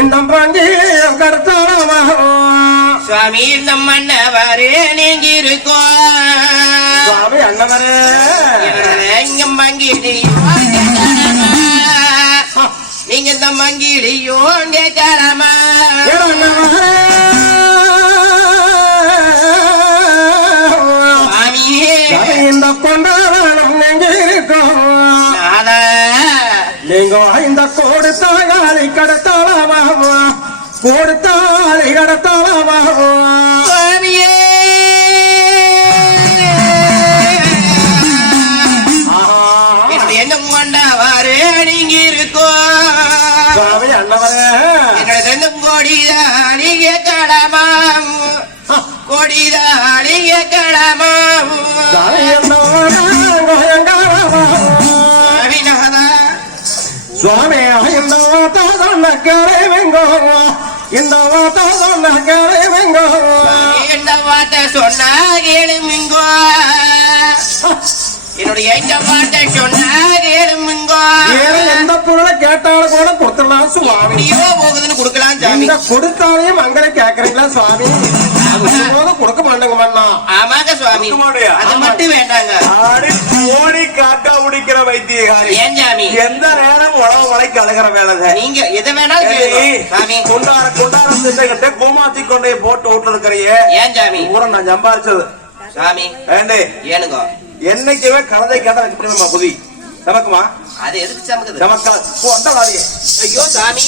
இந்த பங்கி கருத்தாளமா சுவாமி இந்த மன்னவரே நீங்க இருக்கோம் சுவாமி அண்ணவரே. இங்க மங்கிலியோ நீங்க இந்த மங்கிலியோ கேட்கலாமா கடத்தாளமா கொடுத்தாளி கடத்தாளமா என்னுடைய எண்ணம் கொண்டவாறு நீங்க அண்ணவரே. என்னோட தென்னும் கொடிதானி கேட்கலாமா கொடிதானி கேட்கலாமா சுவாமி என்னவரே சுவாமிநாதா சுவாமி இந்த வார்த்தை சொன்ன கரைவெங்கோ இந்த வார்த்தை சொன்ன சொன்னா கேளுமிங்கோ என்னுடைய எந்த வார்த்தை சொன்னா கேளுமிங்கோ வேற எந்த பொருளை கேட்டாலும் கூட கொடுத்துடலாம் சுவாமி. எப்படியோ போகுதுன்னு கொடுக்கலாம் சாமி. இந்த கொடுத்தாலையும் அங்கே கேக்குறீங்களா சுவாமி? போது கொடுக்க அது மட்டும் வேண்டாங்க. ஆடி ஓடி காக்கா முடிக்கிற வைத்தியகாரி. ஏன் சாமி? எந்த நேரம் உழவு மலை கலகிற வேலை நீங்க எதை வேணாலும் கொண்டாட கொண்டாட திட்டங்கிட்ட கோமாச்சி கொண்டைய போட்டு விட்டு இருக்கிறையே ஏன் சாமி? ஊரை நான் சம்பாரிச்சது. சாமி. ஏண்டே? ஏனுங்க. என்னைக்குமே கலதை கேட்ட வச்சுக்கணுமா புதி? நமக்குமா? அது எதுக்கு சமக்குது? நமக்கா ஐயோ சாமி.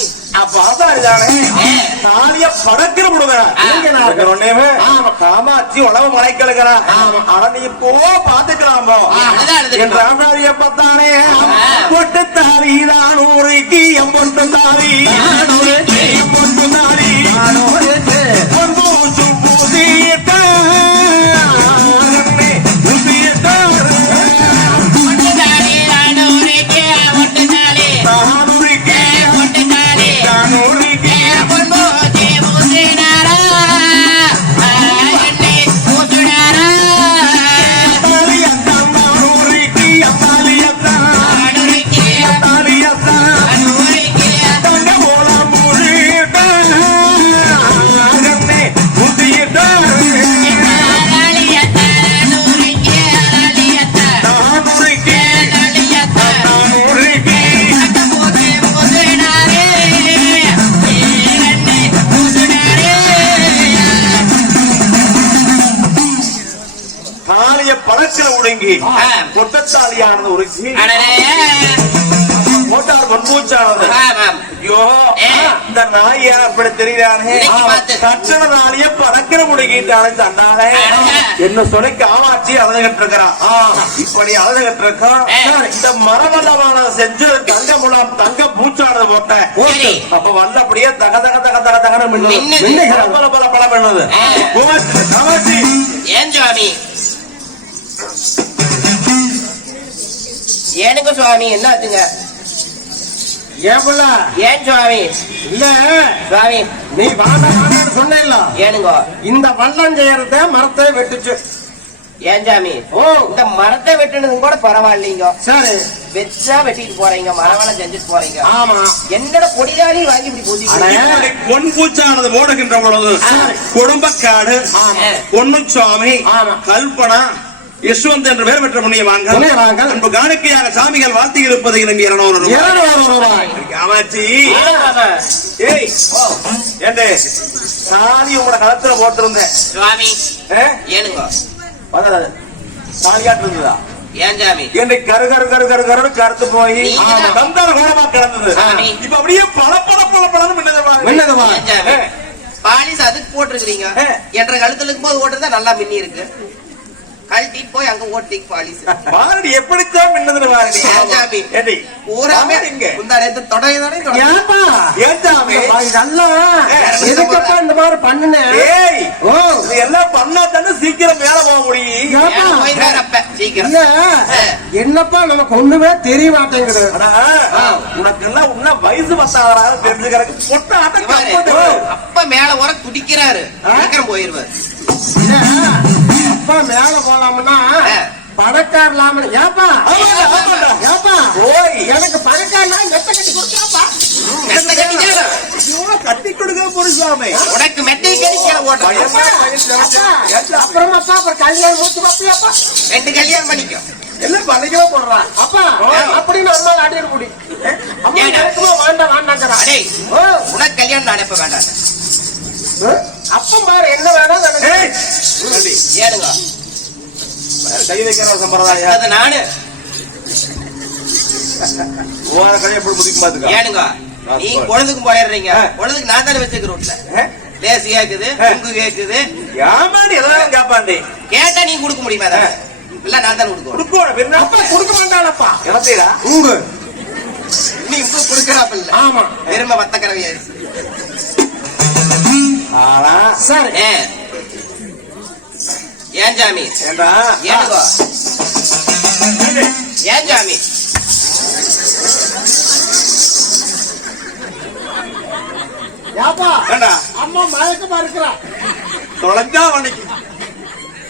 காமாட்சி உழவு மலை கலகிறா ஆனா நீ போ பாத்துக்கலாமோ என் ராமராரிய பார்த்தானே. பொட்டு தாரி தான் ஊருக்கு என் பொட்டு தாரி அடடே, போட்டார் பொன்பூச்சானது ஆமாம். ஐயோ. இந்த நாய் அப்படி தெரியுறானே நாளைய பறக்கிற முடிக்கிட்டானே ஆஹா. என்ன சொல்லி காமாட்சி அழுதுகிட்டு இருக்கிறான் இப்ப நீ அழுதுகிட்டு இருக்கா ஏ. இந்த மரவல்லமான செஞ்சு தங்க முலாம் தங்க பூச்சானது போட்டேன். அப்ப வல்ல அப்படியே தக தக தக தக தகன பல பண்ணுது ஏன் ஏனுங்க சுவாமி என்ன ஆச்சுங்க ஏன் புள்ள ஏன் சுவாமி? இல்ல. சுவாமி. நீ வாட வாடான்னு சொன்னேல்ல ஏனுங்க? இந்த வல்லம் செய்யறத மரத்தை வெட்டுச்சு. ஏன் சாமி ஓ. இந்த மரத்தை வெட்டுனதும் கூட பரவாயில்லைங்க. சரி. வெச்சா வெட்டிட்டு போறீங்க மரவெல்லாம் செஞ்சுட்டு போறீங்க. ஆமா. என்னோட பொடியாளி வாங்கி இப்படி அட. பூசி இப்படி பொன் பூச்சானது போடுகின்ற பொழுது குடும்பக்காடு ஆமா. பொன்னுச்சாமி ஆமா. கல்பனா யஸ்வந்த் என்ற பெயர் பெற்ற புண்ணியவான்கள். அன்பு காணிக்கையாக சாமிகள் வாழ்த்தி இருப்பது ரூபாய் காமாட்சி சாணி உங்களோட களத்துல போட்டிருந்தேன். சுவாமி? ஏனுங்க? வராது. சாணியாட்டு இருந்ததா? ஏன் சாமி? என்னை கரு கரு கரு கரு கரு கருத்து போய் கோலமா கிடந்தது. சாமி. இப்ப அப்படியே பல பல பல பலன்னு மின்னது பாருங்க. மின்னது வா ஏன் சாமி? பாலிஸ் அதுக்கு போட்டிருக்கிறீங்க. என்ற கழுத்துல இருக்கும் போது ஓட்டுறதா நல்லா மின்னி இருக்கு கழட்டிட்டு போய் அங்க ஓட்டிக்கு பாலிஸ் பாரடி எப்படித்தான் மின்னதுன்னு பாரடி ஏஞ்சாமி. ஏடி பூராமே இங்க. முந்தானத்து தொடை தொடை தொடை ஏப்பா இதெல்லாம் எதுக்கப்பா இந்த மாதிரி பண்ணுனேன் ஏய் ஓ. இது எல்லாம் பண்ணா தானே சீக்கிரம் மேல போக முடியும். ஏப்பா சீக்கிரம். என்னப்பா நமக்கு ஒண்ணுமே தெரிய மாட்டேங்குது உனக்கு எல்லாம் இன்னும் வயசு பத்தாகிறாரு தெரிஞ்சுக்கிறதுக்கு பொட்ட ஆட்டம் அப்ப மேல வர துடிக்கிறாரு. சீக்கிரம் போயிருவாரு. அப்பா மேல போலாம்னா. பணக்கார இல்லாம ஏப்பா. ஏப்பா எனக்கு பணக்காரனா மெத்த கட்டி கொடுத்தாப்பா கட்டி கொடுக்க புருஷாமே உனக்கு மெத்தை பயமா. அப்புறமா அப்பா அப்புறம் கல்யாணம் முடிச்சு பாப்பியாப்பா ரெண்டு கல்யாணம் பண்ணிக்கும். எல்லாம் பண்ணிக்கவே போடுறான் அப்பா அப்படின்னு அம்மா அடியில் குடி. அம்மா வேண்டாம் வேண்டாங்கிறா அடே ஓ, உனக்கு கல்யாணம் எப்ப வேண்டாம். அப்பம் பாரு என்ன வேணாம் ஏனுங்க கை வைக்கிற சம்பிரதாயம். அது நானு. ஓர கை எப்படி புதிக்க பாத்துக்க ஏனுங்க நீ பொழுதுக்கும் போயிடுறீங்க. ஆ. பொழுதுக்கு நான் தானே வச்சுக்க ரோட்ல? லேசு கேக்குது. உங்கு கேக்குது. யாமாடி எதாவது கேப்பாண்டி. கேட்டா நீ கொடுக்க முடியுமா அதை? இல்ல நான் தானே கொடுக்கணும் குடுக்கோட பின்ன. அப்பா கொடுக்க மாட்டானப்பா எனத்தீரா உங்க நீ உங்க கொடுக்கறாப்ப இல்ல ஆமா. பெருமை வத்த கரவையாயிருச்சு ஆனா சரி ஏன் ஜாமி? ஏண்டா? ஏன் ஜாமி? ஏண்டா? அம்மா மயக்கமா இருக்கிறா. தொலைஞ்சா வண்டிக்கு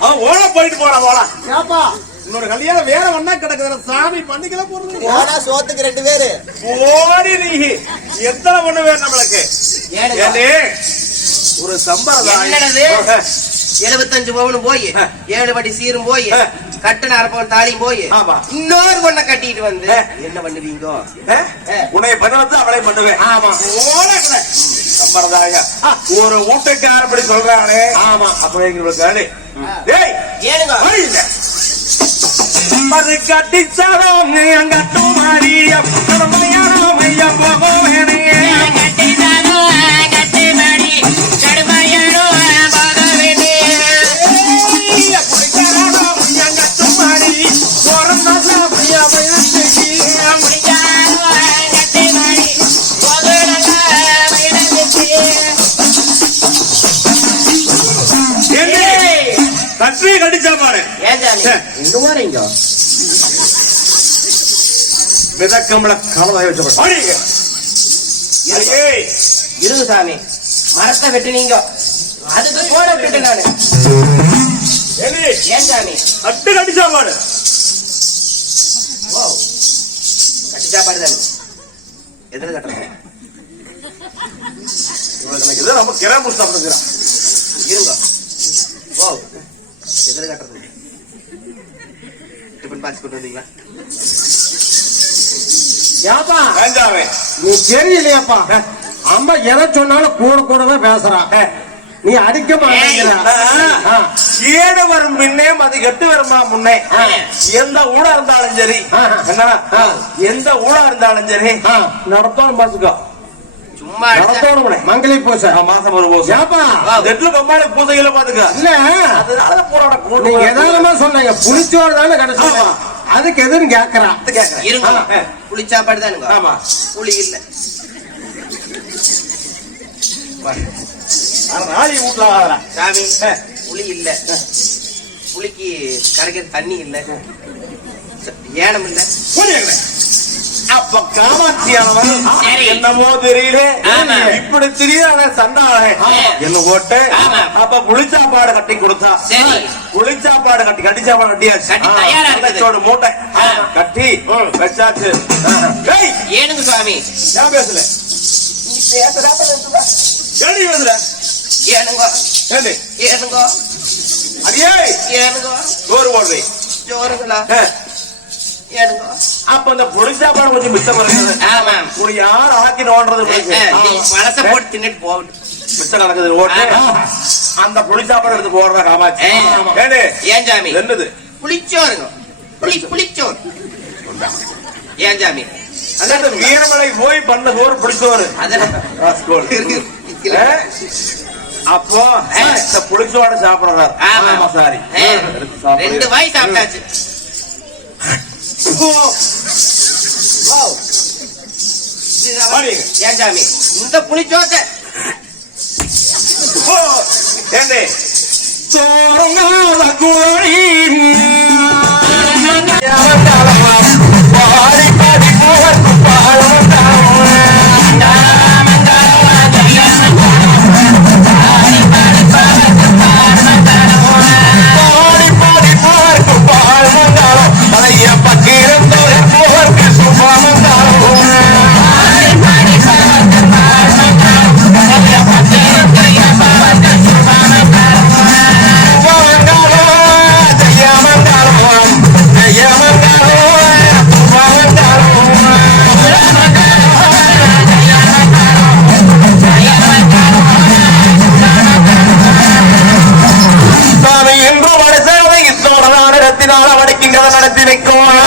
அவன் ஓட போயிட்டு போடா போடா. ஏப்பா இன்னொரு கல்யாணம் வேற ஒண்ணா கிடக்குதுல சாமி பண்ணிக்கல போறது. சோத்துக்கு ரெண்டு பேரு. ஓடி நீ. எத்தனை பொண்ணு வேணும் நம்மளுக்கு? ஏண்டி? ஒரு சம்பரதாயம்? எழுபத்தஞ்சு பவுன் போய். ஏழு படி சீரும் போய். கட்டுன அரப்பவன் தாலியும் போய். இன்னொரு பொண்ணை கட்டிட்டு வந்து. என்ன பண்ணுவீங்க? உன்னை பண்ணுவது அவளை பண்ணுவேன் ஆமா. சம்பிரதாயம் ஒரு வீட்டுக்கார அப்படி சொல்றானே ஆமா. அப்படிங்கிறது டேய் ஏனுங்க வழியில. அது கட்டிச்சாலும் கட்டு மாறியம் கற்றி கடிச்சா பாரு. மிதக்கம்பள காலவாய் வச்ச இருங்க சாமி. மரத்தை வெட்டுனீங்க. அதுக்கு போட விட்டுட்டு நானு. ஏன்? சாமி? அட்டு கடிச்சா பாரு. ஓ கட்டி சாப்பாடு தானே எதிர கட்டுறேன் இவனுக்கு எனக்கு ஏதோ நம்ம கிராம சாப்பிடுங்கிறான் எதிர கட்டுறது? டிஃபன் பாக்ஸ் கொண்டு வந்தீங்களா? ஏப்பா! நீ தெரியலையாப்பா. அம்மா எதை சொன்னாலும் கூட கூடவே பேசுறான் நீ அடிக்க. ஏடு வரும் பின்னே அது கெட்டு வருமா முன்னே. எந்த ஊடா இருந்தாலும் சரி. ஆ. என்ன ஆ. எந்த ஊடா இருந்தாலும் சரி. நடத்தணும் பாத்துக்கோ. சும்மா அடிச்சா- நடத்தணும் மங்களி பூசை. மாசம் ஒரு போசம் ஏப்பா? நெட்ல கம்மாளி பூசையில பாத்துக்க இல்ல. அதனால போராட கூட நீங்க எதானமா சொன்னீங்க. புளிச்சோடு தானே கிடைச்சா. அதுக்கு எதுன்னு கேக்குறா. கேக்குறேன் இருங்க. ஆ. புளி சாப்பாடு தானுங்க ஆமா. புளி இல்ல. நாளை வீட்டுல. சாமி. புளி இல்ல. புளிக்கு கரைக்கிற தண்ணி இல்ல. ஏனம் இல்ல. அப்ப காமாட்சியானவன். என்னமோ தெரியல. இப்படி தெரியாத சண்டாளே ஆமா. என்ன போட்டு. அப்ப புளிச்சாப்பாடு கட்டி கொடுத்தா. புளிச்சாப்பாடு கட்டி கட்டியாச்சு. கட்டி இருக்குது. வெள்ளச்சோடு மூட்டை. கட்டி வச்சாச்சு. ஏனுங்க சுவாமி? ஏன் பேசல? ஏடி பேசல ஏனுங்க? ஏனுங்க. அடியே! ஏனுங்க. சோறு போடுறீ. ஜோருங்களா அப்ப அந்த பொடி சாப்பாடு கொஞ்சம் மிச்சம் இருக்குது ஆமா போட்டு தின்னுட்டு போகட்டும். மிச்சம் நடக்குது அந்த பொடி சாப்பாடு எடுத்து ஏன் ஜாமி என்னது புளிச்சோருங்க புளி ஏன் ஜாமி அதாவது வீரமலை போய் பண்ண சோறு புளிச்சோறு. அப்போ இந்த புளிச்சோட சாப்பிடுறாரு. ஆமா. சாரி. ரெண்டு வாய் சாப்பிட்டாச்சு. ஏன் சாமி இந்த புளிச்சோத்த ஏண்டே தோறங்கால கோழி பாடி பாடி போவது பாடம் alaikum